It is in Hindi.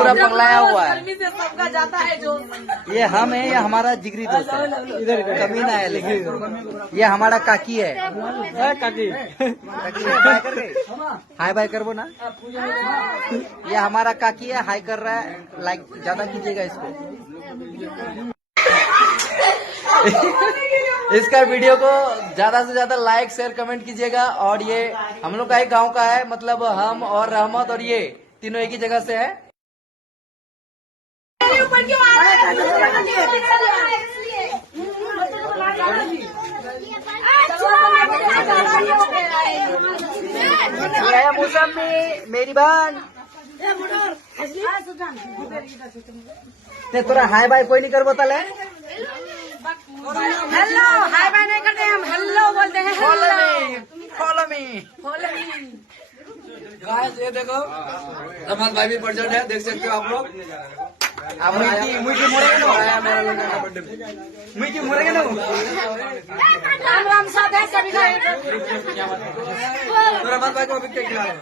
पूरा पगलाया हुआ है। गर्मी से सबका जाता है जो। ये हम है, ये हमारा जिगरी दोस्त है, कमीना है लेकिन। ये हमारा काकी है, काकी हाय कर गई, हाय बाय कर वो ना। ये हमारा काकी है, हाय कर रहा है, लाइक ज्यादा कीजिएगा इसको। इसका वीडियो को ज्यादा से ज्यादा लाइक शेयर कमेंट कीजिएगा। और ये हम लोग का ही गांव का है, मतलब हम और रहमत और ये तीनों एक ही जगह से है। मौसमी मेरी बहन तोरा हाय बाय कोई नहीं कर बताले। हेलो हाय बाय नहीं करते हम, हेलो बोलते हैं। Follow me. गाइस ये देखो रहमत भाई भी प्रेजेंट है, देख सकते हो आप लोग। मुझे मोरेगा ना आया मेरा लोग का बर्थडे में, मुझे मोरेगा ना राम राम साथ है सभी का। तो रहमत भाई को अभी क्या खिला रहे हो?